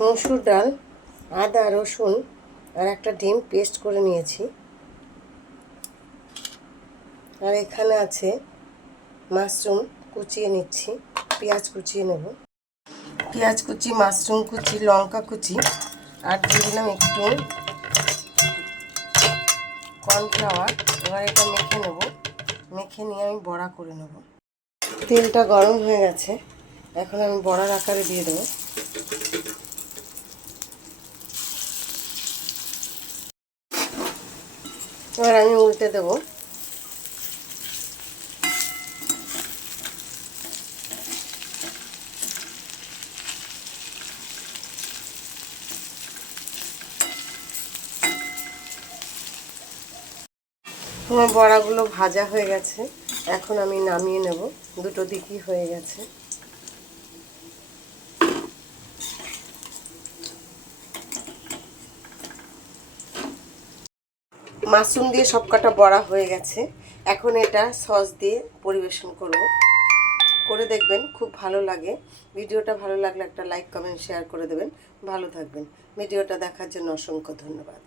মসুর ডাল, আদা রসুন আর একটা ডিম পেস্ট করে নিয়েছি। আর এখানে আছে মাশরুম কুচিয়ে নিচ্ছি, পেঁয়াজ কুচিয়ে নেব। পেঁয়াজ কুচি, মাশরুম কুচি, লঙ্কা কুচি আর দিয়ে দিলাম একটু কর্নফ্লাওয়ার। এবার এটা মেখে নেব, মেখে নিয়ে আমি বড়া করে নেব। তেলটা গরম হয়ে গেছে, এখন আমি বড়ার আকারে দিয়ে দেবো। এবার আমি উল্টে দেব। আমার বড়াগুলো ভাজা হয়ে গেছে, এখন আমি নামিয়ে নেব। দুটো দিকই হয়ে গেছে। মাশরুম দিয়ে সব কটা বড়া হয়ে গেছে, এখন এটা সস দিয়ে পরিবেশন করব। করে দেখবেন, খুব ভালো লাগে। ভিডিওটা ভালো লাগলে একটা লাইক কমেন্ট শেয়ার করে দেবেন। ভালো থাকবেন। ভিডিওটা দেখার জন্য অসংখ্য ধন্যবাদ।